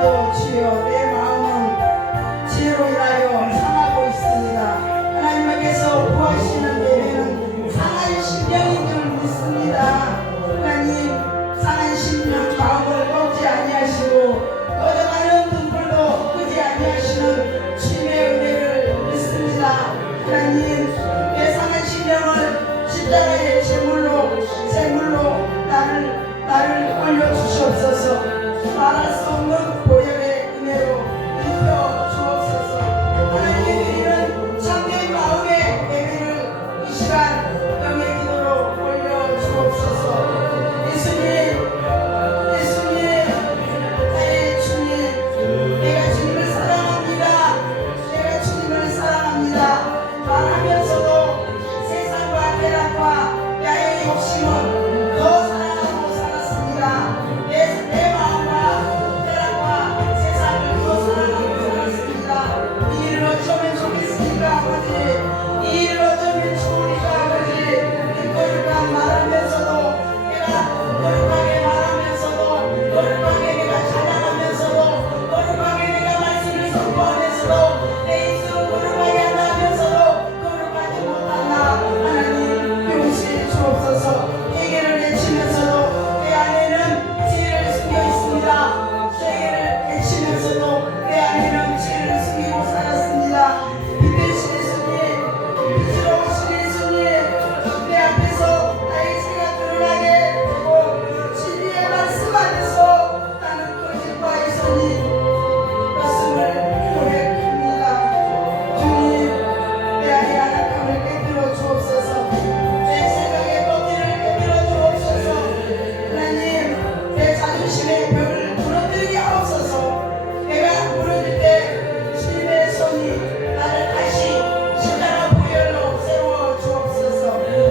오늘도 주여 내 마음은 지혜로 인하여 상하고 있습니다. 하나님께서 구하시는 예배는 상한 심령인 줄 믿습니다. 하나님 상한 심령 마음을 꺾지 아니하시고 꺼져가는 등불도 끄지 아니하시는 주님의 은혜를 믿습니다. 하나님 내 상한 심령을 십자가의 제물로 나를 올려주시옵소서. 말할 수 없는 보혈의 은혜로 입혀 주옵소서. 하나님 드리는 참된 마음의 예배를 이 시간 영의 기도로 올려 주옵소서. 예수님 나의 주님, 내가 주님을 사랑합니다. 내가 주님을 사랑합니다. 말하면서도 세상과 쾌락과 나의 욕심은 더 사랑하고 살았습니다. 내 마음과 쾌락과 세상을 더 사랑하고 살았습니다. 이 일을 어쩌면 좋겠습니까 아버지? 이 일을 어쩌면 좋으니까 아버지? 거룩하게 말하면서도 내가 거룩하게 말하면서도 거룩하게 내가 찬양하면서도 거룩하게 내가 말씀을 선포하면서도 내 입술을 거룩하게 한다 하면서도 거룩하지 못한다. 하나님 용서해 주옵소서. 회개를 외치면서도 내 안에는 죄를 숨겨 있습니다. 회개를 외치면서도 내 안에는 죄를 숨기고 살았습니다. 빛 대신 예수님, 빛으로 오신 예수님, 내 앞에서 나의 죄가 드러나게 되고 진리의 말씀 안에서 나는 거짓과 있으니 말씀을 고백합니다. 주님, 내 안의 안악함을 깨뜨려 주옵소서. 내 생각의 껍질을 깨뜨려 주옵소서. 하나님, 내 자존심의 벽을 무너뜨리게 하옵소서. 내가 무너질 때 주님의 손이 나를 다시 십자가 보혈로 세워 주옵소서.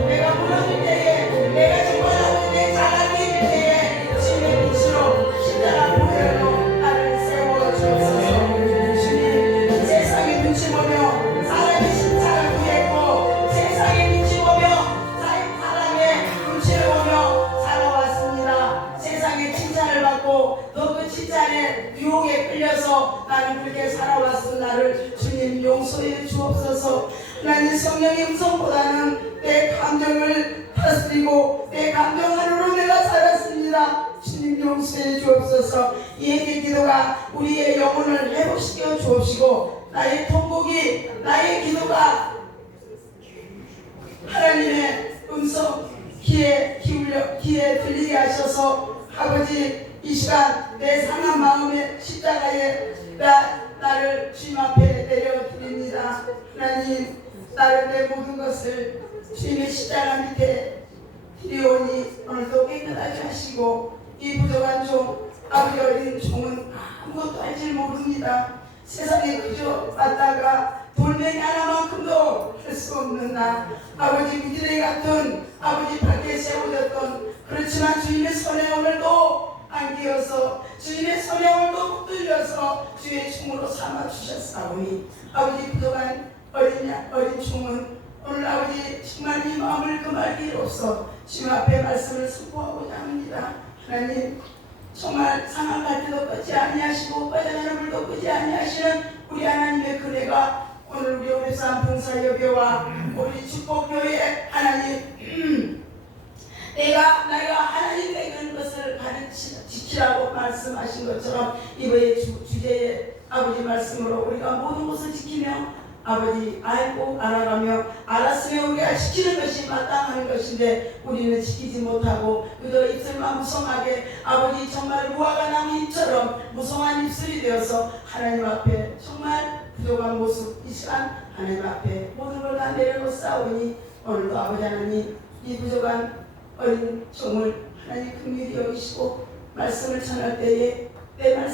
내가 무너질 때에, 내가 정말 내 자가 깨질 때에 주님의 빛으로 십자가 보혈로 나를 세워 주옵소서. 주님, 세상의 눈치 보며 사람의 심차를 구했고 세상의 눈치 보며 사람의 눈치를 보며 살아왔습니다. 세상의 칭찬을 받고 또 그 칭찬에 유혹에 끌려서 나는 그렇게 살아왔은 나를 주님 용서해 주옵소서. 하나님 성령의 음성보다는 내 감정을 다스리고 내 감정 안으로 내가 살았습니다. 주님 용서해 주옵소서. 이 예배 기도가 우리의 영혼을 회복시켜 주옵시고 나의 통곡이 나의 기도가 하나님의 음성 귀에 들리게 하셔서 아버지 이 시간 내 상한 마음의 십자가에 나를 주님 앞에 내려드립니다. 하나님 나를 내 모든 것을 주님의 십자가 밑에 드리오니 오늘도 깨끗하게 하시고 이 부족한 종 아버지 어린 종은 아무것도 할 줄 모릅니다. 세상에 그저 왔다가 돌멩이 하나만큼도 할 수 없는 나 아버지 무지개 같은 아버지 밖에 세워졌던 그렇지만 주님의 손에 오늘도 안기어서 주님의 손에 오늘도 붙들려서 주의 종으로 삼아주셨사오니 아버지 부족한 어린 종은 오늘 아버지 정말 이 마음을 금하기로써 주님 앞에 말씀을 선포하고자 합니다. 하나님 정말 상한 갈 때도 끄지 아니하시고 빠져나는 불도 끄지 아니하시는 우리 하나님의 그네가 오늘 우리 오래산 봉사여교와 우리 축복교회 하나님 내가 하나님 되는 것을 지키라고 말씀하신 것처럼 이번에 주제의 아버지 말씀으로 우리가 모든 것을 지키며 아버지 알고 알아가며 알았으면 우리가 지키는 것이 마땅한 것인데 우리는 지키지 못하고 그저 입술만 무성하게 아버지 정말 무화과 나무 잎처럼 무성한 입술이 되어서 하나님 앞에 정말 부족한 모습 이 시간 하나님 앞에 모든 걸 다 내려놓사오니 오늘도 아버지 하나님 이 부족한 어린 종을 하나님 긍휼히 여기시고 말씀을 전할 때에 내가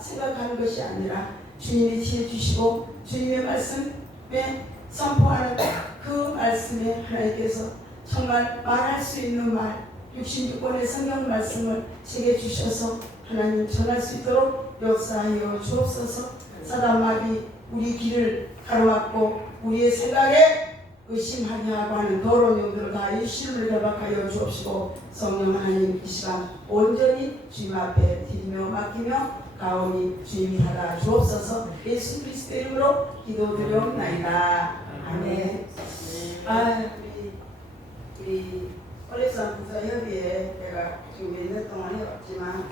생각하는 것이 아니라 주님이 지혜 주시고 주님의 말씀에 선포하는 그 말씀에 하나님께서 정말 말할 수 있는 말 66권의 성경 말씀을 제게 주셔서 하나님 전할 수 있도록 역사하여 주옵소서. 사단마귀 우리 길을 가로막고 우리의 생각에 의심하게 하고 하는 더러운 영들을 다 일시를 결박하여 주옵시고 성령 하나님 이 시간 온전히 주님 앞에 드리며 맡기며 가오니 주님 받아 주옵소서. 예수 그리스도 이름으로 기도드리옵나이다. 아멘. 우리 올레산 부사협의회 내가 지금 몇 년 동안 해왔지만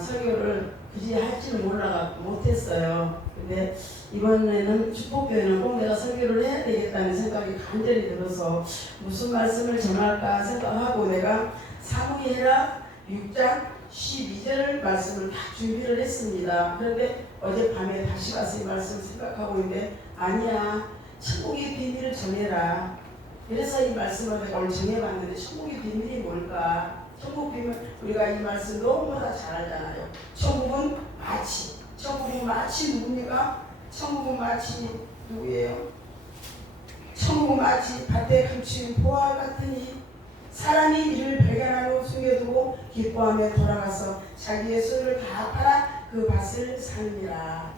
설교를 굳이 할지는 몰라가 못했어요. 근데 이번에는 축복교회는 꼭 내가 설교를 해야 되겠다는 생각이 간절히 들어서 무슨 말씀을 전할까 생각하고 내가 사무엘하 6장 12절 말씀을 다 준비를 했습니다. 그런데 어젯밤에 다시 와서 이 말씀을 생각하고 있는데 아니야, 천국의 비밀을 전해라. 그래서 이 말씀을 내가 오늘 정해봤는데 천국의 비밀이 뭘까? 천국 비밀, 우리가 이 말씀 너무나 잘 알잖아요. 천국은 마치, 천국은 마치 누굽니까? 천국은 마치 누구예요? 천국은 마치 밭에 감춘 보화 같으니 사람이 이를 발견하고 숨겨두고 기뻐하며 돌아가서 자기의 소유를 다 팔아 그 밭을 사느니라.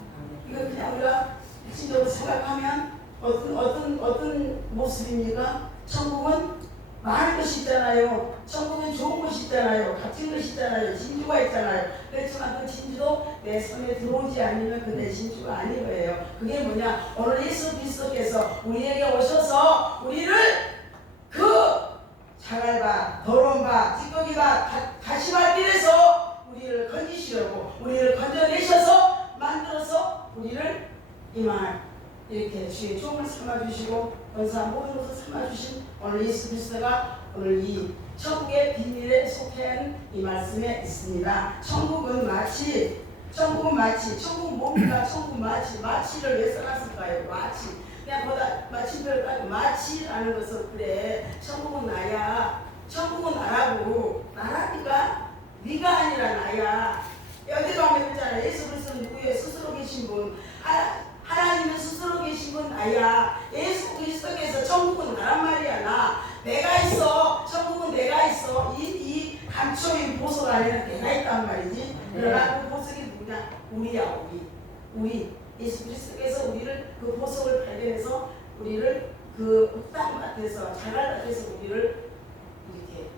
이거 그냥 우리가 일진적으로 생각하면 어떤 모습입니까? 천국은 많은 것이 있잖아요. 천국은 좋은 것이 있잖아요. 값진 것이 있잖아요. 진주가 있잖아요. 그렇지만 그 진주도 내 손에 들어오지 않으면 그 내 진주가 아닌 거예요. 그게 뭐냐? 오늘 예수 그리스도께서 우리에게 오셔서 우리를 그 자갈밭, 더러운 밭, 찌꺼기밭, 가시밭길에서 우리를 건지시려고 우리를 건져내셔서 만들어서 우리를 이만 이렇게 주의 종을 삼아주시고 권사 모두로서 삼아주신 오늘 예수 그리스도가 오늘 이 천국의 비밀에 속한 이 말씀에 있습니다. 천국은 마치 천국 뭡니까? 천국 마치를 왜 써놨을까요? 마치 그냥 보다 마침표를 깔고 마치라는 것은 그래 천국은 나야. 천국은 나라니까 네가 아니라 나야. 어디도 안 했잖아. 예수 그리스도는 누구예요? 스스로 계신 분. 하나님은 스스로 계신 분 나야. 예수 그리스도께서 천국은 나란 말이야. 내가 있어. 천국은 내가 있어. 이 감춰인 보석 안에는 내가 있단 말이지. 그러나 그 보석이 누구냐? 우리야. 우리 예수 그리스도께서 우리를 그 보석을 발견해서 우리를 그 땅밭에서 자갈밭에서 우리를 이렇게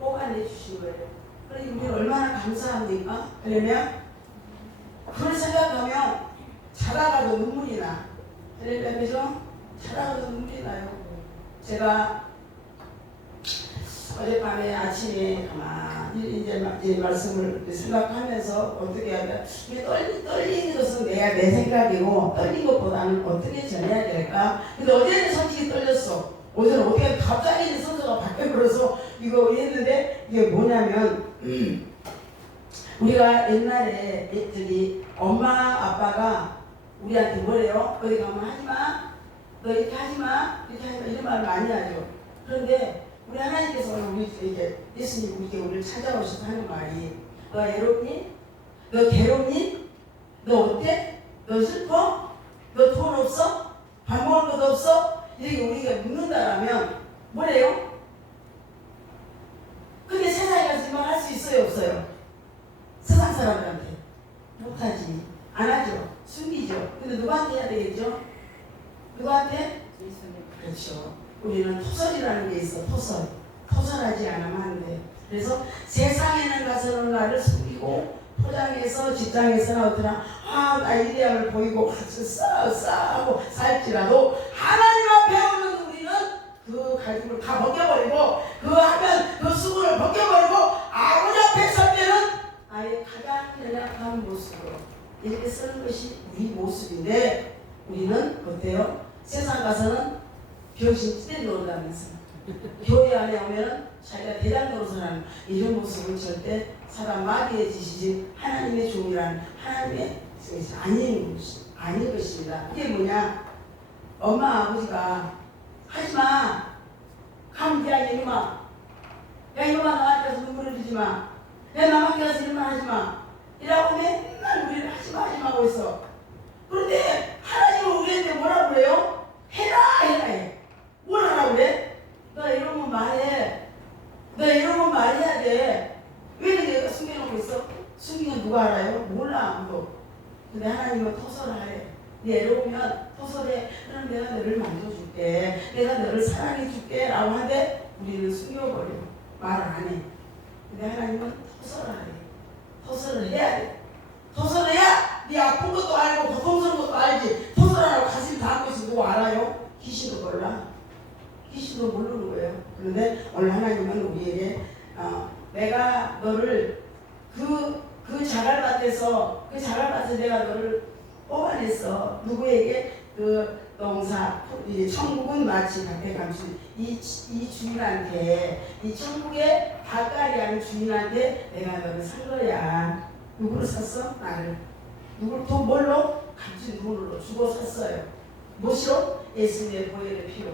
뽑아내 주신 거예요. 그러니 우리는 얼마나 감사합니까? 그러면 그걸 생각하면 자다가도 눈물이 나. 그죠? 자다가도 눈물이 나요. 제가 어젯밤에 아침에 가만히 이제 말씀을 생각하면서 어떻게 하면 이게 떨리는 것은 내 생각이고 떨린 것보다는 어떻게 전해야 될까? 근데 어제는 솔직히 떨렸어. 어제는 어떻게 갑자기 선수가 바뀌어버려서 이거 했는데 이게 뭐냐면 우리가 옛날에 저기 엄마 아빠가 우리한테 뭐래요? 어디 가면 하지마, 너 이렇게 하지마, 이런 말을 많이 하죠. 그런데 우리 하나님께서 우리 이제 예수님 우리를 찾아오셔서 하는 말이 너 외롭니? 너 괴롭니? 너 어때? 너 슬퍼? 너 돈 없어? 밥 먹을 것도 없어? 이렇게 우리가 묻는다라면 뭐래요? 근데 세상에 가서 이 말 할 수 있어요? 없어요? 세상 사람들한테 못하지. 안 하죠. 숨기죠. 근데 누구한테 해야 되겠죠? 누구한테? 그렇죠. 우리는 토설이라는 게 있어. 토설하지 않으면 안 돼. 그래서 세상에는 가서는 나를 숨기고 포장해서 직장에서나 어떠나 나 이대함을 보이고 싸하고 살지라도 하나님 앞에 오는 우리는 그 가죽을 다 벗겨버리고 그 하면 그 수건을 벗겨버리고 아버지 앞에 설 때는 아예 가장 연약한 모습으로 이렇게 쓰는 것이 우리 모습인데 우리는 어때요? 세상 가서는 병신 찌대 놓는다면서 교회 안에 오면 자기가 대장 노릇하는 이런 모습을 절대 사람 마귀의 짓이지 하나님의 종이라는 하나님의 뜻이 아닌 것입니다. 이게 뭐냐? 엄마 아버지가 하지마, 가면 야 이놈아, 야 이놈아 나한테 가서 눈물 흘리지 마, 야 남한테 가서 이런 말 하지 마 이라고 맨날 우리를 하지마 하고 있어. 그런데 하나님은 우리한테 뭐라고 그래요? 해라 해. 뭘 하라고 그래? 너 이러면 말해. 너 이러면 말해야 돼. 왜 내가 숨겨놓고 있어? 숨기면 누가 알아요? 몰라 아무도. 근데 하나님은 토설을 하래. 네 이러면 토설해. 그럼 내가 너를 만져줄게. 내가 너를 사랑해줄게 라고 하는데 우리는 숨겨버려. 말을 안 해. 근데 하나님은 토설을 하래. 토설을 해야 돼. 토설해야 네 아픈 것도 알고 고통스러운 것도 알지. 토설하라고 가슴이 닿고 있어. 누구 알아요? 귀신도 몰라. 귀신도 모르는 거예요. 그런데 오늘 하나님은 우리에게 내가 너를 그 자갈밭에서 내가 너를 뽑아냈어. 누구에게? 그 농사, 천국은 마치 밭에 감춘 이 주인한테, 이 천국의 밭갈이 하는 주인한테 내가 너를 산 거야. 누구를 샀어? 나를. 누구를 돈 뭘로? 값진 돈으로 주고 샀어요. 무엇으로? 예수님의 보혈의 피로.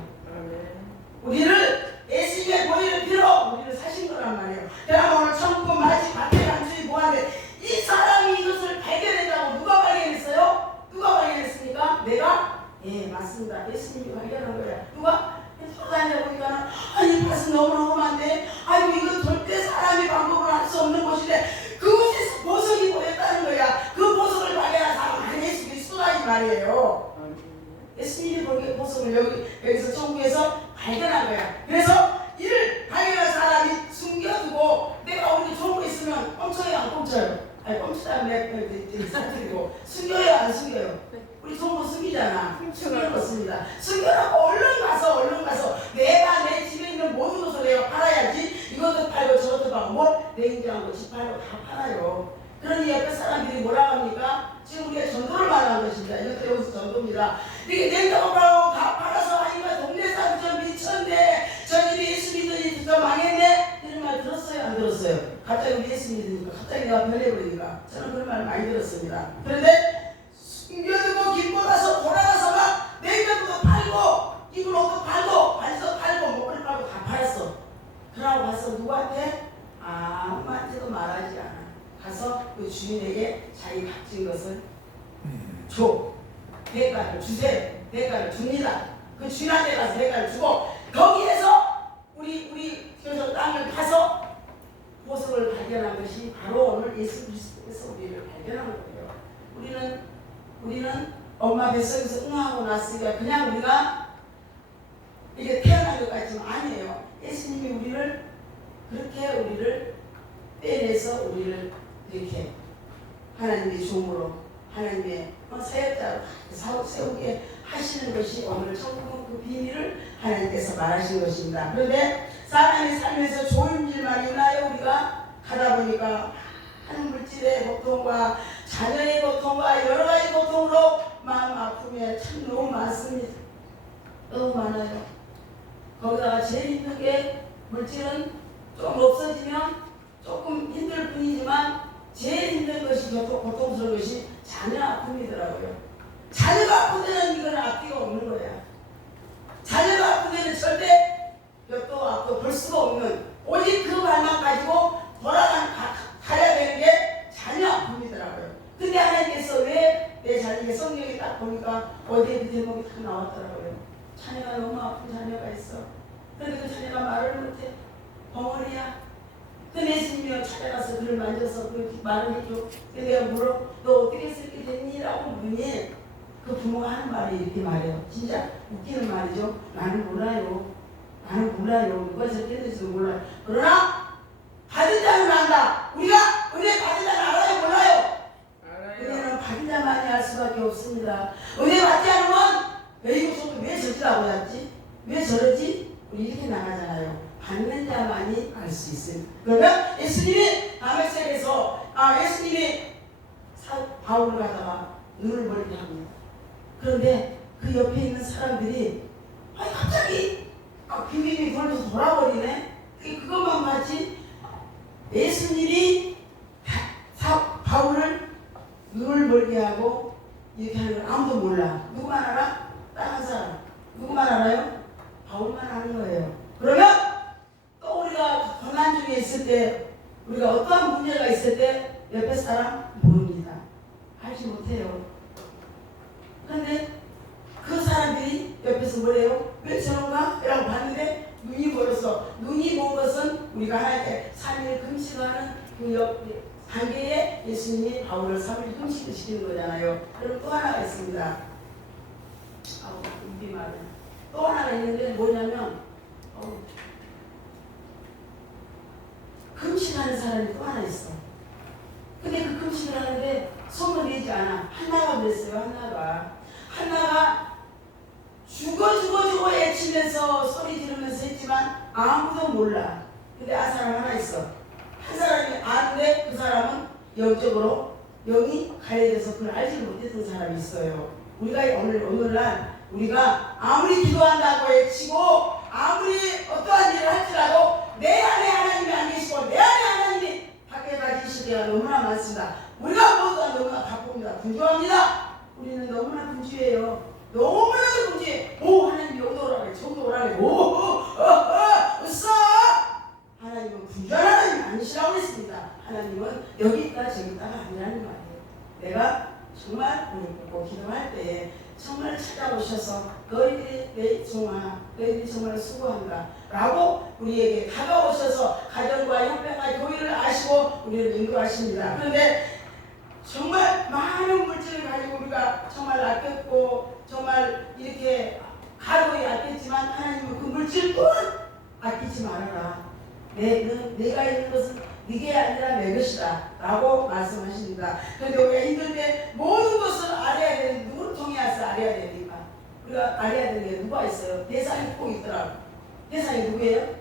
우리를 예수님의 보혈의 피로 우리를 사신 거란 말이에요. 그럼 오늘 천국은 마치 밭에 감춘이 뭐하는데 이 사람이 이것을 발견했다고 누가 발견했어요? 누가 발견했습니까? 내가? 예, 맞습니다. 예수님이 발견한 거야. 누가? 돌아다니다 보니까는 아니 밭은 너무너무 험한데 아이고 이거 절대 사람이 방법으로 할 수 없는 곳인데 그곳에서 보석이 보였다는 거야. 그 보석을 발견한 사람은 예수 그리스도라는 말이에요. 예수님이 보석을 여기서 천국에서 발견한 거야. 그래서 이를 발견한 사람이 숨겨두고 내가 우리 좋은 거 있으면 뻥쳐요 안 뻥쳐요? 아니 뻥치다면 내가 사드리고 숨겨요 안 숨겨요? 우리 좋은 거 숨기잖아. 숨겨놓습니다. 숨겨놓고 얼른 가서 내가 내 집에 있는 모든 것을 내가 팔아야지. 이것도 팔고 저것도 팔고 뭐 냉장고 집 팔고 다 팔아요. 그러니 옆에 사람들이 뭐라고 합니까? 지금 우리가 전도를 말하는 것입니다. 이것도 여기서 전도입니다. 이게 냉장고 팔고 다 팔아서 하니까 동네 사람 좀 미쳤네. 저 집이 예수 믿으니 저 망했네. 이런 말 들었어요 안 들었어요? 갑자기 우리 예수 믿으니까 갑자기 내가 변해버리니까 저는 그런 말 많이 들었습니다. 그런데 숨겨두고 길 몰아서 돌아가서 막 냉장고도 팔고 입은 옷도 팔고 반석 팔고 목걸이 팔고 다 팔았어. 그러고 가서 누구한테? 아무한테도 말하지 않아. 가서 그 주인에게 자기 값진 것을 줘. 대가를 주세요. 대가를 줍니다. 그 주인한테 가서 대가를 주고 거기에서 우리 저 땅을 파서 보석을 발견한 것이 바로 오늘 예수 그리스도께서 우리를 발견한 거예요. 우리는 엄마 뱃속에서 응하고 났으니까 그냥 우리가 이게 태어난 것 같지만 아니에요. 예수님이 우리를 빼내서 우리를 이렇게 하나님의 종으로 하나님의 사역자로 세우게 하시는 것이 오늘 천국 그 비밀을 하나님께서 말하신 것입니다. 그런데 사람이 살면서 좋은 일만 있나요? 우리가 가다 보니까 한 물질의 고통과 자녀의 고통과 여러 가지 고통으로 마음 아픔에 참 너무 많습니다. 너무 많아요. 거기다가 제일 힘든 게 물질은 좀 없어지면 조금 힘들 뿐이지만 제일 힘든 것이 고통스러운 것이 자녀 아픔이더라고요. 자녀가 아픈 데는 이건 앞뒤가 없는 거야. 자녀가 아픈 데는 절대 몇도 앞도 볼 수가 없는 오직 그 말만 가지고 가야 되는 게 자녀 아픔이더라고요. 근데 하나님께서 왜 내 자녀에게 성경에 딱 보니까 어디에 그 대목이 다 나왔더라고요. 자녀가 너무 아픈 자녀가 있어. 그런데 그 자녀가 말을 못해. 벙어리야. 그 예수님이 찾아가서 그를 만져서 그 말을 해줘. 내가 물어 너 어떻게 이렇게 됐니? 라고 물으니 그 부모가 하는 말이 이렇게 말해요. 진짜 웃기는 말이죠. 나는 몰라요. 누가 저렇게 했는지도 몰라요. 그러나 받은 자는 안다. 우리가 은혜 받은 자는 알아요? 몰라요? 은혜는 받은 자만이 알 수밖에 없습니다. 은혜 받지 않으면 왜 저지라고 했지? 왜 저러지? 우리 이렇게 나가잖아요. 받는 자만이 알 수 있어요. 그러면 예수님이 다메섹에서 예수님이 바울을 가다가 눈을 멀게 합니다. 그런데 그 옆에 있는 사람들이 갑자기 비빔이 돌면서 돌아버리네. 그것만 봤지. 예수님이 바울을 눈을 멀게 하고 이렇게 하는 걸 아무도 몰라. 누구만 알아? 다른 사람. 누구만 알아요? 바울만 아는 거예요. 그러면 또 우리가 고난 중에 있을 때 우리가 어떠한 문제가 있을 때 옆에 사람 모릅니다. 알지 못해요. 그런데 그 사람들이 옆에서 뭐래요? 왜 저런가? 라고 봤는데 눈이 보였어. 눈이 본 것은 우리가 하나님께 3일 금식하는 그 단계에 예수님이 바울을 3일 금식을 시키는 거잖아요. 그럼 또 하나가 있습니다. 우리 말은 또 하나가 있는데 뭐냐면 금식하는 사람이 또 하나 있어. 근데 그 금식을 하는데 손을 내지 않아. 한나가 그랬어요. 한나가 죽어 애치면서 소리 지르면서 했지만 아무도 몰라. 근데 한 사람 하나 있어. 한 사람이 아는데 그 사람은 영적으로 영이 가려져서 그걸 알지 못했던 사람이 있어요. 우리가 오늘날 우리가 아무리 기도한다고 외치고 아무리 어떠한 일을 할지라도 내 안에 하나님이 안 계시고 내 안에 하나님이 밖에 가지실 때가 너무나 많습니다. 우리가 모두가 너무나 바쁩니다. 분주합니다. 우리는 너무나 분주해요. 너무나도 분주해. 하나님 여기도 오라래 저기도 오라래 하나님은 분주한 하나님 아니시라고 했습니다. 하나님은 여기 있다 저기 있다가 아니라는 말이에요. 내가 정말 우리 보고 기도할 때에 정말 찾아오셔서 너희들이 내 종아 너희들이 정말 수고한다 라고 우리에게 다가오셔서 가정과 협회와 교회를 아시고 우리를 인도하십니다. 그런데 정말 많은 물질을 가지고 우리가 정말 아꼈고 정말 이렇게 가로이 아꼈지만 하나님은 그 물질 또한 아끼지 말아라. 내가 있는 것은 네게 아니라 내 것이다 라고 말씀하십니다. 그런데 우리가 힘들 때 모든 것을 알아야 되는 누구를 통해 알아야 됩니까? 우리가 알아야 되는 게 누가 있어요? 대상이 꼭 있더라고. 대상이 누구예요?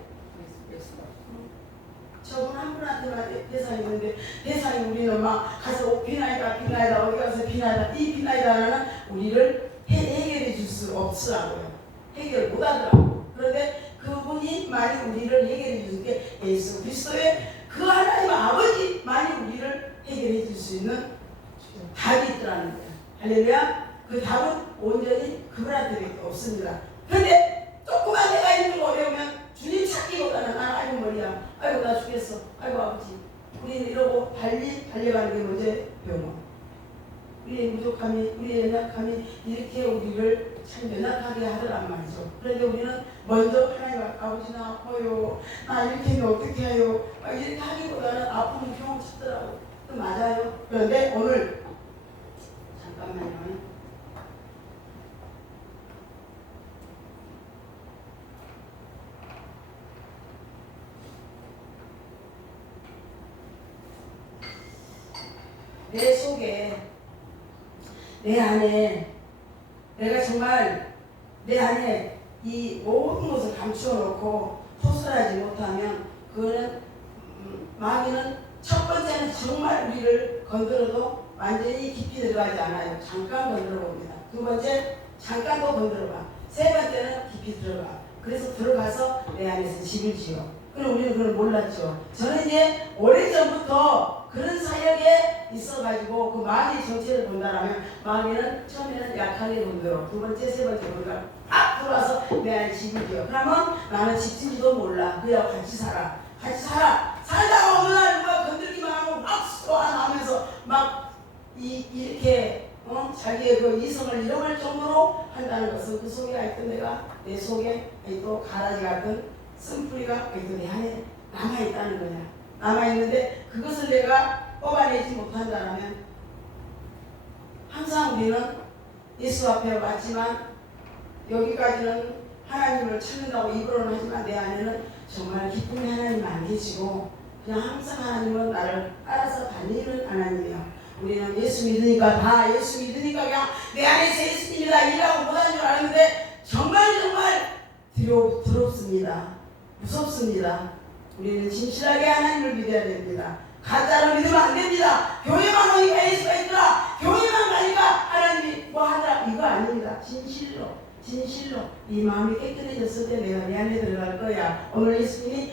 저분 한 분한테만 대상이 있는데 대상이 우리는 막 가서 비나이다 어디 가서 비나이다 이 비나이다는 우리를 해결해 줄 수 없으라고요. 해결 못 하더라고. 그런데 그분이 많이 우리를 해결해 주는 게 예수 그리스도의 그 하나님 아버지만이 우리를 해결해 줄 수 있는 답이 있더라는 거예요. 할렐루야. 그 답은 온전히 그분한테밖에 없습니다. 그런데 조그만 내가 있는 거 어려우면 주님 찾기보다는 아이고 머리야 아이고 나 죽겠어 아이고 아버지 우리는 이러고 달려가는 게 뭐지? 병원. 우리의 부족함이 우리의 연약함이 이렇게 우리를 참 연약하게 하더란 말이죠. 그런데 우리는 먼저 하나님 아버지 나 아파요 나 이렇게 하면 어떻게 해요 이렇게 하기보다는 아프면 병원 찾더라고. 또 맞아요. 그런데 오늘 잠깐만요. 내 속에 내 안에 내가 정말 내 안에 이 모든 것을 감추어 놓고 토설하지 못하면 그거는 마귀는 첫 번째는 정말 우리를 건드려도 완전히 깊이 들어가지 않아요. 잠깐 건드려 봅니다. 두 번째 잠깐 더 건드려 봐. 세 번째는 깊이 들어가. 그래서 들어가서 내 안에서 집을 지어. 그럼 우리는 그걸 몰랐죠. 저는 이제 오래전부터 그런 사역에 있어가지고 그 마귀의 정체를 본다라면 마귀는 처음에는 약하게 건드려. 두 번째, 세 번째 건드려. 딱 들어와서 내 안에 집을 지어. 그러면 나는 집진지도 몰라. 그야 같이 살아. 살다가 어느 날 누가 건들기만 하고 막 쏘아나면서 막 이렇게 자기의 그 이성을 잃어버릴 정도로 한다는 것은 그 속에 있던 내가 내 속에 또 가라지 같은 쓴뿌리가 내 안에 남아있다는 거냐. 남아있는데 그것을 내가 뽑아내지 못한다면 항상 우리는 예수 앞에 왔지만 여기까지는 하나님을 찾는다고 입으로는 하지만 내 안에는 정말 기쁨의 하나님 안 계시고 그냥 항상 하나님은 나를 따라서 달리는 하나님이에요. 우리는 예수 믿으니까 그냥 내 안에서 예수님이다 이라고 못하는 줄 알았는데 정말 두렵습니다. 무섭습니다. 우리는 진실하게 하나님을 믿어야 됩니다. 가짜로 믿으면 안 됩니다. 교회만 오니까 예수가 있더라. 교회만 가니까 하나님이 뭐 하더라. 이거 아닙니다. 진실로 이 마음이 깨끗해졌을 때 내가 내 안에 들어갈 거야. 오늘 예수님이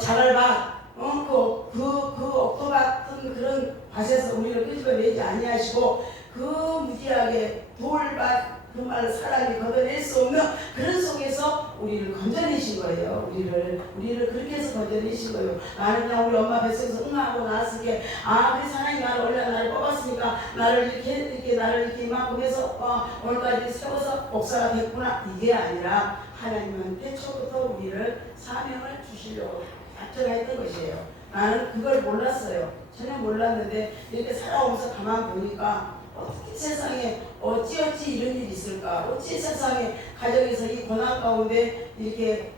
자갈밭 그 옥토 같은 그런 밭에서 우리를 끄집어내지 아니하시고 그 무지하게 돌밭 그 말 사람이 걷어낼 수 없는 그런 속에서 우리를 건져내신 거예요. 우리를 그렇게 해서 건져내신 거예요. 나는 그냥 우리 엄마 뱃속에서 응하고 나왔을 때 그래서 하나님 나를 뽑았으니까 나를 이렇게 이만큼 해서 오늘까지 세워서 목사가 됐구나. 이게 아니라 하나님은 태초부터 우리를 사명을 주시려고 작정했던 것이에요. 나는 그걸 몰랐어요. 전혀 몰랐는데 이렇게 살아오면서 가만 보니까 어떻게 세상에 어찌 이런 일이 있을까? 어찌 세상에 가정에서 이 고난 가운데 이렇게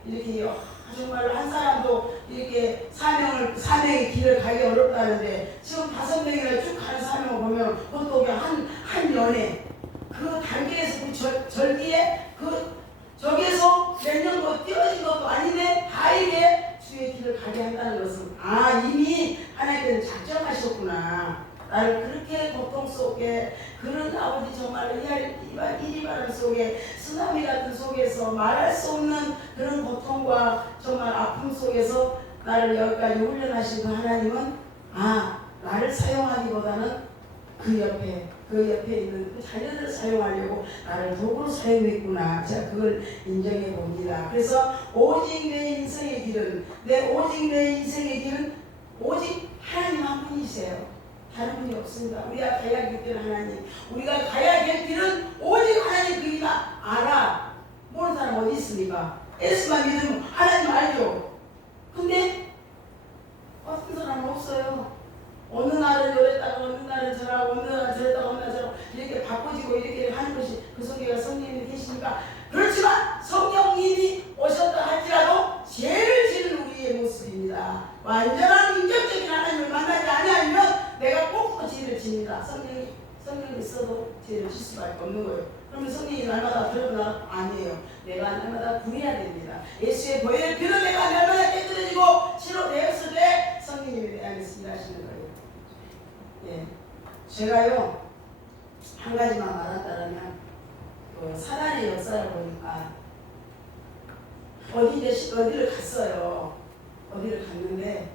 정말로 한 사람도 이렇게 사명의 길을 가기 어렵다는데 지금 5명이나 쭉 가는 사명을 보면 그것도 그냥 한 연애 그 단계에서 그 절기에 저기에서 몇 년도 띄어진 것도 아닌데 다행히 주의 길을 가게 한다는 것은 이미 하나님께서 작정하셨구나. 나를 그렇게 고통 속에 그런 아버지 정말 이리바람 속에 쓰나미 같은 속에서 말할 수 없는 그런 고통과 정말 아픔 속에서 나를 여기까지 훈련하신 그 하나님은 나를 사용하기보다는 그 옆에 있는 그 자녀들을 사용하려고 나를 도구로 사용했구나. 제가 그걸 인정해 봅니다. 그래서 오직 내 인생의 길은 오직 하나님 한 분이세요. 다른 분이 없습니다. 우리가 가야 할 길은 하나님. 우리가 가야 될 길은 오직 하나님 그이다 알아. 모르는 사람 어디 있습니까? 예수만 믿으면 하나님 알죠. 근데 어떤 사람은 없어요. 어느 날은 이랬다가 어느 날은 저라고 어느 날은 저랬다가 어느 날은 저라고 이렇게 바꿔지고 이렇게 하는 것이 그 속에 성령님이 계시니까. 그렇지만 성령님이 오셨다 할지라도 죄를 지는 우리의 모습입니다. 완전한 인격적인 하나님을 만나지 아니하면 내가 꼭 죄를 집니다. 성령이 있어도 죄를 질 수밖에 없는 거예요. 그러면 성령이 날마다 들어오나? 아니에요. 내가 날마다 구해야 됩니다. 예수의 보혈 피로 내가 날마다 깨끗해지고 치료되었을 때 성령님이 내 안에서 일하시는 거예요. 예, 제가요 한 가지만 말한다면 사단의 역사를 보니까 어디를 갔어요. 어디를 갔는데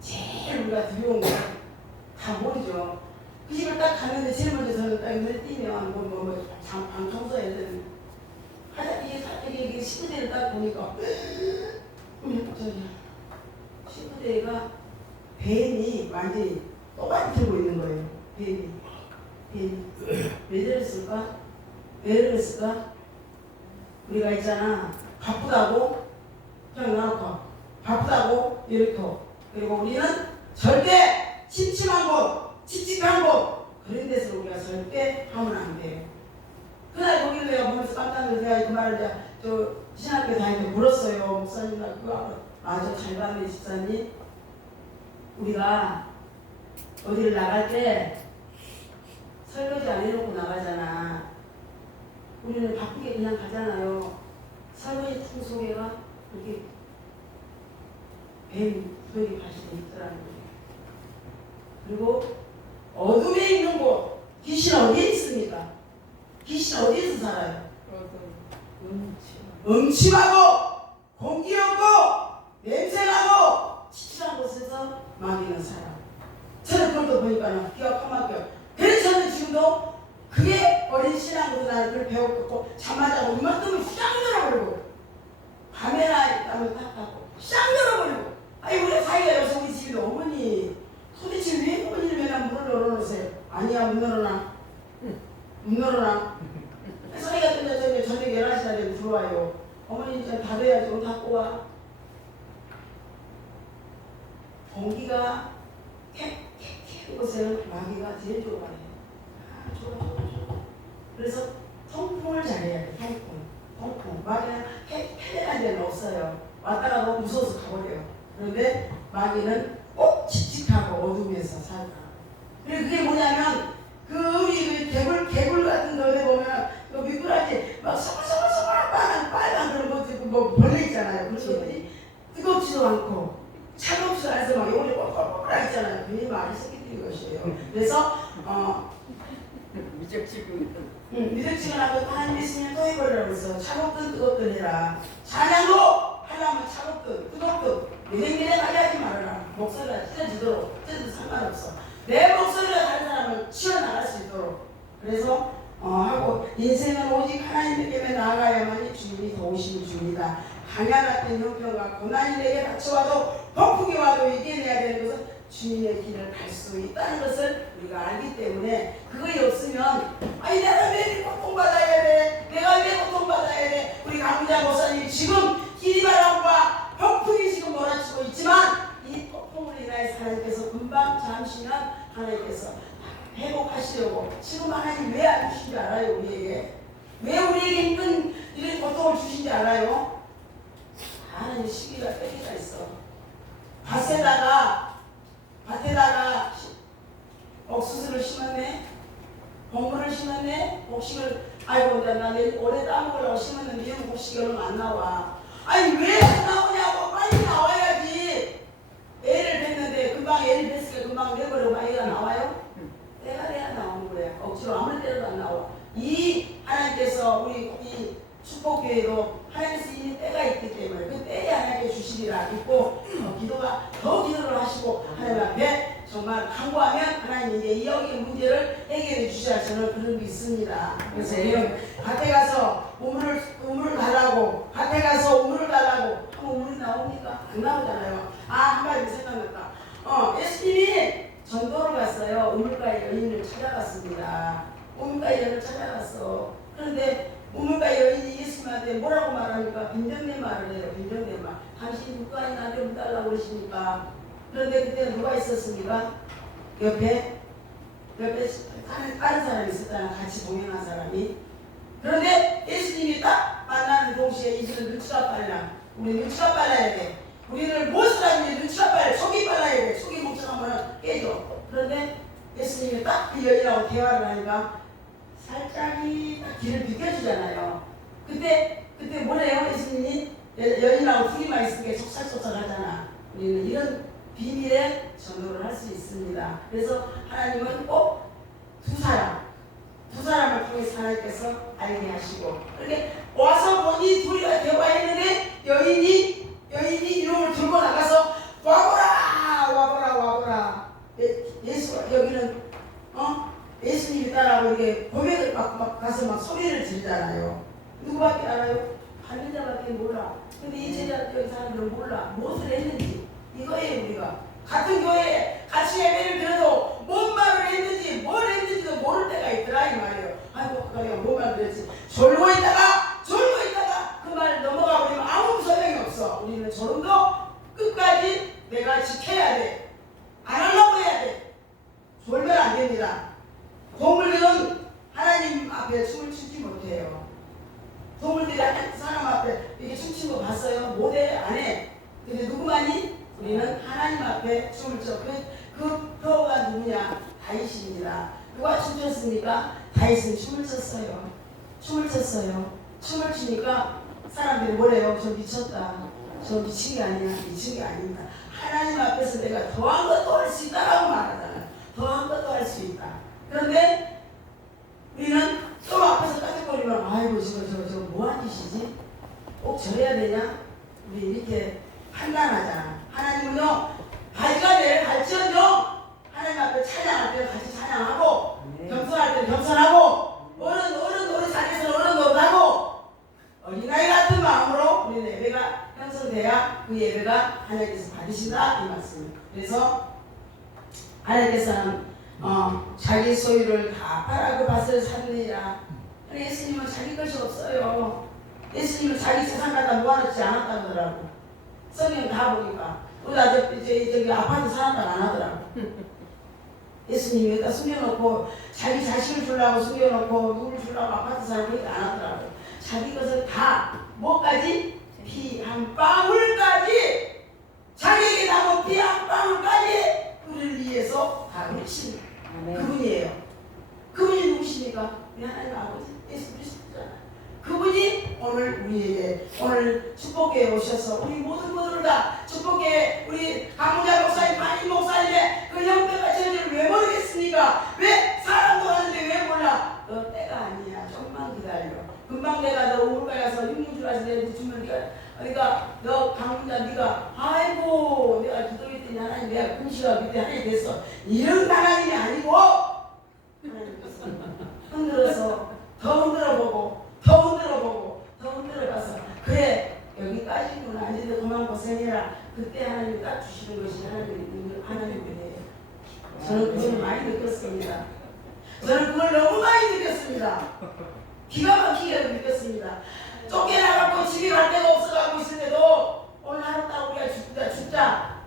제일 우리가 두려운 거 다 모르죠. 그 집을 딱 갔는데 제일 먼저 저는 딱 눈에 띄면 방 청소해야 되는 이게 식구대를 딱 보니까 식구대가 뱀이 완전히 똑같이 들고 있는 거예요. 뱀이 왜 저랬을까? 왜 그랬을까? 우리가 있잖아 바쁘다고 그냥 나놓고 바쁘다고 이렇게 그리고 우리는 절대 침침한 곳, 칙칙한 곳 그런 데서 우리가 절대 하면 안 돼요. 그날 거기를 내가 보면서 깜짝 놀라서 내가 그 말을 저 신학교 다닐 때 물었어요. 목사님 나 그거 맞아 잘 봤네 집사님. 우리가 어디를 나갈 때 설거지 안 해놓고 나가잖아. 우리는 바쁘게 그냥 가잖아요. 설거지 통 속에가 이렇게 뱀 소리 발신이 있더라는 거예요. 그리고 어둠에 있는 곳 귀신 어디에 있습니까? 귀신 어디에서 살아요? 음침하고 공기 없고 냄새나고 칙칙한 곳에서 마귀는 살아. 저는 그걸 보니까 기가 파막혀. 그래서 저는 지금도 그게 어린 신앙으로 나는 그걸 배웠고 잠만 자고 눈만 뜨면 쌍 열어버리고 밤에나 있다면 탁하고 쌍 열어버리고 우리 사이가 여기서 우리 집에 어머니 도대체 왜 어머니를 맨날 문을 열어놓으세요? 아니야 문 열어놔. 문 열어놔. 사이가 뜨면 저녁 11시나 되면 들어와요. 어머니 이제 다 돼야지 옷 닦고 와. 공기가 캣캣캣 보세요. 마귀가 제일 좋아해요. 좋아. 그래서 통풍을 잘해야 돼. 통풍. 마귀는 캣캣한 데는 없어요. 왔다가 너무 무서워서 가버려요. 그런데 마귀는 꼭 칙칙하고 어둠에서 살아. 그리고 그게 뭐냐면 우리 개굴 같은 데에 보면 그 미꾸라지 막 소글소글 빨간 그런 뭐 벌레 있잖아요. 그런 것들이 뜨겁지도 않고 차갑지도 않아서 막 요리 꼴꼴꼴 있잖아요. 괜히 많이 섞이는 것이에요. 그래서 미적지근하고 하나님 있으면 또 해버리라고 해서 차갑든 뜨겁든 해라. 찬양도 하려면 차갑든 뜨겁든 미래미래 가게 하지 말아라. 목소리가 찢어지도록 찢어도 상관없어. 내 목소리가 다른 사람을 치워나갈 수 있도록. 그래서 하고 인생은 오직 하나님께 나아가야만이 주님이 도우심을 줍니다. 강야 같은 형편과 고난이 내게 닥쳐와도 폭풍이 와도 이겨내야 되는 것은 주님의 길을 갈 수 있다는 것을 우리가 알기 때문에 그것이 없으면 내가 왜 고통받아야 돼? 내가 왜 고통받아야 돼? 우리 강부자 목사님이 지금 기리바람과 폭풍이 지금 몰아치고 있지만 이 폭풍으로 인하여서 하나님께서 금방 잠시면 하나님께서 회복하시려고 지금 하나님 왜 안 주신지 알아요? 우리에게 왜 우리에게 힘든 이런 고통을 주신지 알아요? 하나님 시기가 때가 있어. 밭에다가 옥수수를 심었네, 곡물을 심었네, 곡식을 아이고 나 올해 따먹으려고 심었는데 이런 곡식이 얼마 안 나와. 아니 왜 안 나오냐고. 빨리 나와야지. 애를 뵀는데 금방 애를 뵀으니까 금방 내버리고 애가 나와요? 때가 돼야 나오는 거야. 억지로 아무리 때려도 안 나와. 이 하나님께서 우리 이 축복교회도 하나님께서 이 때가 있기 때문에 그 때에 하나님께 주시리라 믿고 기도가 더 기도를 하시고 하나님 앞에 정말 간구하면 하나님 이제 이 여기의 문제를 해결해 주셔야 저는 그런 게 있습니다. 그래서 밭에 가서 우물을 달라고 밭에 가서 우물을 달라고 하면 우물이 나옵니까? 안 나오잖아요. 한 가지 생각났다. 예수님이 전도를 갔어요. 우물가의 여인을 찾아갔습니다. 우물가의 여인을 찾아갔어. 그런데 우물가의 여인이 예수님한테 뭐라고 말합니까? 빈정대 말을 해요. 빈정대 말. 당신 누가 나한테 물 달라고 그러십니까? 그런데 그때 누가 있었습니까? 옆에 다른 사람이 있었잖아. 같이 동행한 사람이. 그런데 예수님이 딱 만나는 동시에 이들은 눈치가 빨라. 우리 눈치가 빨라야 돼. 우리는 무엇을 하는지 눈치가 빨라. 속이 빨라야 돼. 속이 멍청하면 깨져. 그런데 예수님이 딱 그 여인하고 대화를 하니까 살짝이 딱 길을 비켜주잖아요. 그때 뭐래요? 예수님이 여인하고 둘이만 있으니까 속살속살 하잖아. 우리는 이런 비밀의 전도를 할 수 있습니다. 그래서 하나님은 꼭 두 사람을 통해서 하나님께서 알게 하시고, 그렇게 와서 보니 둘이가 대화했는데 여인이 이놈을 들고 나가서 와보라. 예수가 여기는 예수님이 따라하고 이렇게 고백을 막 가서 막 소리를 지르잖아요. 누구밖에 알아요? 받는 자밖에 몰라. 근데 이 제자들 사람들은 몰라. 무엇을 했는지. 이거예요. 우리가 같은 교회에 같이 예배를 드려도 뭔 말을 했는지 뭘 했는지도 모를 때가 있더라 이 말이에요. 아이고 내가 뭔 말을 했지. 졸고 있다가 그 말 넘어가 버리면 아무 소용이 없어. 우리는 졸음도 끝까지 내가 지켜야 돼. 안 하려고 해야 돼. 졸면 안 됩니다. 동물들은 하나님 앞에 춤을 추지 못해요. 동물들이 사람 앞에 이렇게 춤추는 거 봤어요? 못해? 안 해. 근데 누구만이? 우리는 하나님 앞에 춤을 춰. 그 표가 누구냐? 다윗입니다. 누가 춤췄습니까? 다윗은 춤을 췄어요. 춤을 추니까 사람들이 뭐래요? 저 미쳤다. 저 미친 게 아니야. 미친 게 아닙니다. 하나님 앞에서 내가 더한 것도 할 수 있다라고 말하잖아요. 더한 것도 할 수 있다. 그런데 우리는 또 앞에서 까짓거리면 아이고 저거 뭐한 짓이지? 꼭 저래야 되냐? 우리 이렇게 판단하잖아. 하나님은요, 발가 될 발전요, 하나님 앞에 찬양할 때 같이 찬양하고, 겸손할 때 겸손하고, 어른 노릇하면서 어른 노릇하고, 어린아이 같은 마음으로 우리 예배가 형성돼야 그 예배가 하나님께서 받으신다 이 말씀입니다. 그래서 하나님께서는 자기 소유를 다 팔아 그 밭을 사느니라. 예수님은 자기 것이 없어요. 예수님은 자기 재산 갖다 모아놓지 않았다더라고. 성경 다 보니까 우리가 저기 아파트 사람들 안 하더라고. 예수님이 여기다 숨겨놓고 자기 자식을 주려고 숨겨놓고 누굴 주려고 아파트 사람을 안 하더라고. 자기 것을 다 뭐까지? 피 한 방울까지 자기에게 남은 피 한 방울까지 그를 위해서 다 그러신 그분이에요. 그분이 누구십니까? 우리 하나님 아버지 예수 그리스도잖아요. 그분이 오늘 우리에게 오늘 축복교회에 오셔서 우리 모든 분들 다 축복교회 우리 강문자 목사님, 한임 목사님의 그 형편과 저희를 왜 모르겠습니까? 왜 사람도 하는데 왜 몰라? 너 때가 아니야. 조금만 기다려. 금방 내가 너 우물가에 가서 육무주라서 내가 주면 네가 너 강문자 네가 아이고 내가 기도했더니 하나님 내가 금시가 그때 하나님 됐어. 이런 하나님이 아니고 하나님께서 흔들어서 더 흔들어보고 더 흔들어봐서 그래 여기까지구나 이제 그만 고생해라. 그때 하나님이 딱 주시는 것이 하나님의 은혜예요. 저는 그걸 많이 느꼈습니다. 저는 그걸 너무 많이 느꼈습니다. 기가 막히게 느꼈습니다. 쫓겨나갖고 집에 갈 데가 없어가고 있을 때도 오늘 하루 딱 우리가 죽자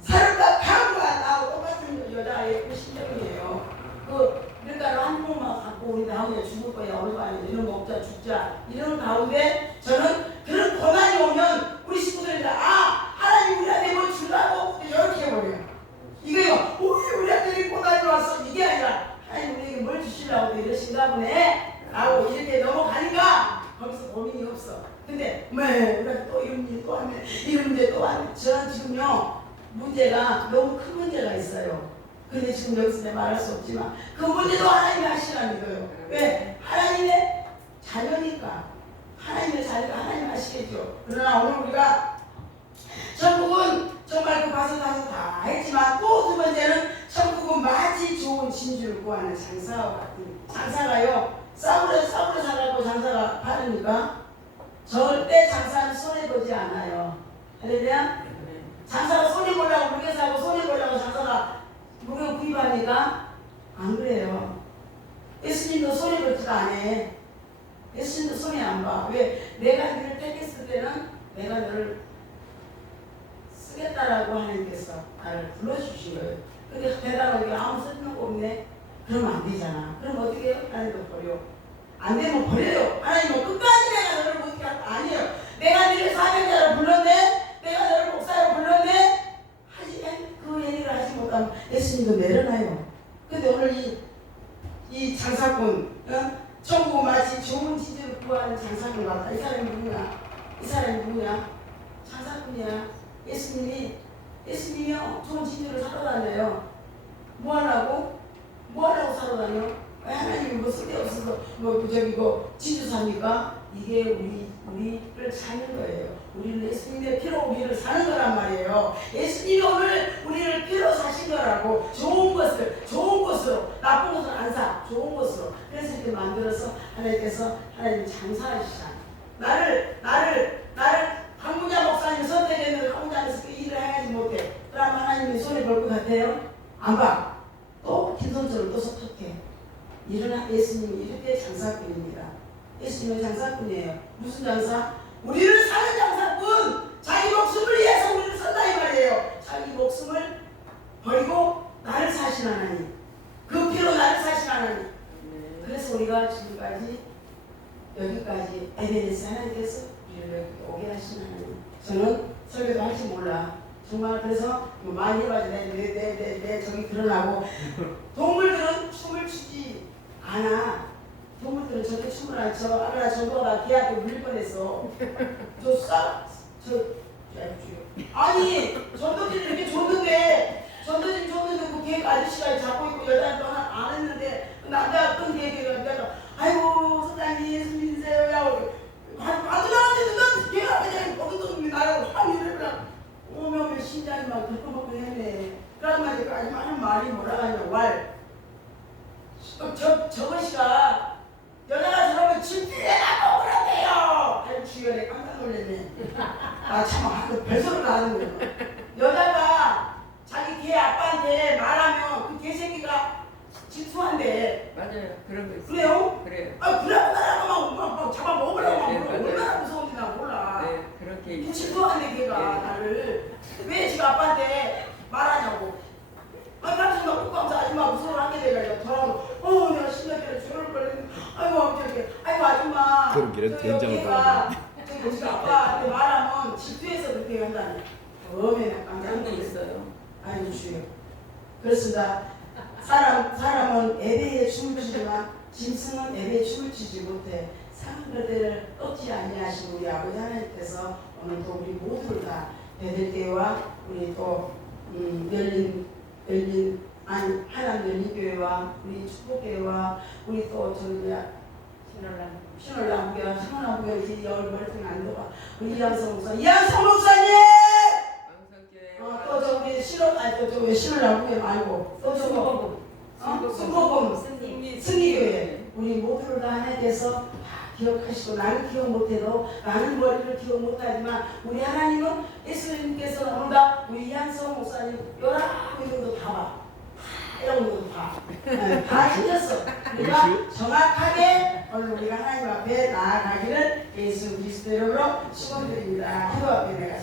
살을까 파는가 나하고 똑같은 여자의 그 심정이에요. 그 밀가루 한 봉만 갖고 우리 나오면 죽을 거야. 얼마 아니야. 이런 거 먹자 죽자 이런 가운데 저는 그런 고난이 오면 우리 믿어진가 보네 라고 이렇게 넘어가니까 거기서 고민이 없어. 근데 왜 우리가 또 이런 문제 또 하면 이런 문제 또 하면 저는 지금요 문제가 너무 큰 문제가 있어요. 근데 지금 여기서 내가 말할 수 없지만 그 문제도 하나님이 하시라 믿어요. 왜? 하나님의 자녀니까. 하나님의 자녀가 하나님 하시겠죠. 그러나 오늘 우리가 천국은 정말 그 가서 다 했지만 또 두 번째는 천국은 마치 좋은 진주를 구하는 장사와 같은. 장사가요 싸구려 사라고 장사가 하니까 절대 장사는 손해보지 않아요. 할렐루야. 장사가 손해보려고 물게 사고 손해보려고 장사가 물건 구입하니까 안 그래요. 예수님도 손해보지도 않아. 예수님도 손해 안 봐. 왜? 내가 너를 택했을 때는 내가 너를 쓰겠다라고 하나님께서 나를 불러주신 거예요. 근데 대단하게 아무 쓸모가 없네? 그러면 안 되잖아. 그럼 어떻게 해요? 하나님도 버려. 안 되면 버려요. 하나님은 끝까지 내가 너를 어떻게 할 거 아니에요. 내가 너를 사명자로 불렀네? 내가 너를 목사로 불렀네? 그 얘기를 하지 못하면 예수님도 내려놔요. 근데 오늘 이 장사꾼, 천국 마치 좋은 진주를 구하는 장사꾼 같다. 이 사람이 누구냐? 이 사람이 누구냐? 장사꾼이야. 예수님이요 좋은 진주를 사러 다녀요. 뭐 하려고 사러 다녀? 하나님이 뭐 쓸데없어서 진주 삽니까? 이게 우리를 사는 거예요. 우리는 예수님의 피로 우리를 사는 거란 말이에요. 예수님이 오늘 우리를 피로 사신 거라고. 좋은 것으로 나쁜 것을 안 사. 좋은 것으로. 그래서 이렇게 만들어서 하나님께서 하나님 장사하시잖아. 나를 강문자 목사님 선택했는데 강문자에서 그 일을 해야지 못해. 그럼 하나님이 손에 볼 것 같아요? 안 봐. 또 빈손처럼 또 속삭해. 일어나. 예수님이 이렇게 장사꾼입니다. 예수님은 장사꾼이에요. 무슨 장사? 우리를 사는 장사꾼. 자기 목숨을 위해서 우리를 산다 이 말이에요. 자기 목숨을 버리고 나를 사신 하나님. 그 피로 나를 사신 하나님. 그래서 우리가 지금까지 여기까지 에베네스 하나님께서 우리를 여기 오게 하신 하나님. 저는 설교도 할 줄 몰라. 정말 그래서 많이 해가지고 내 저기 드러나고. 동물들은 춤을 추지 않아. 동물들은 저렇게 춤을 안 춰. 아까 전도가 걔한테 물릴 뻔했어. 아니 전도지는 이렇게 줬는데 그 걔 아저씨가 잡고 있고 여자는 또 안 했는데 남자 어떤 걔가 내가 아이고 선장님 예수 믿으세요. 받으라는데 넌 걔가 그냥 어떤 나라고 참 이러더라. 오면 심장이 막 들썩먹고 했네. 그런 말이 하는 말이 뭐라 하냐 왈. 저것이가 여자가 저러면 진필해라고 그러대요. 아유 주변에 깜짝 놀랐네. 참 별소리가 하는 거예요. 여자가 자기 걔 아빠한테 말하면 그 개새끼가 질투한대. 맞아요. 그런 거 있어요. 그래요? 그래요. 그래갖고 나라고 막 잡아먹으려고 얼마나 무서운지 나 몰라. 네, 그렇게 질투하는데 걔가 나를 왜 지가 아빠한테 말하냐고. 같은 거 국감사 아줌마 무서워 하게 돼가지고 저라고 내가 심장에 죽을 뻔했는데 아이고 아줌마 그런 길은 된장을 저기 아빠한테 말하면 질투해서 그렇게 한다니. 처음에는 깜짝 그런 거 놀랐어요. 있어요. 아이고 주여. 그렇습니다. 사람은 에베에 춤을 추지만 짐승은 에베에 춤을 추지 못해. 상한 그대를 꺾지 아니하신 우리 아버지 하나님께서 오늘도 우리 모두를 다 베들교회와 우리 또 하나님 열린교회와 우리 축복교회와 우리 또 신월남교회 신월남교회 여울 머리통이 안 들어가 우리 이한성 목사님 또 저기 신월남교회 말고 또 저거 승복음 승리교회 우리 모두를 다 하나님께서 다 기억하시고 나는 기억 못해도 나는 머리를 기억 못하지만 우리 하나님은 예수님께서 오늘 다 우리 이한성 목사님 여러 이름도 다 봐. 이런 것도 다 틀렸어. 우리가 정확하게 오늘 우리가 하나님 앞에 나아가기를 예수 그리스도 이름으로 축원드립니다. 기도 앞에 내가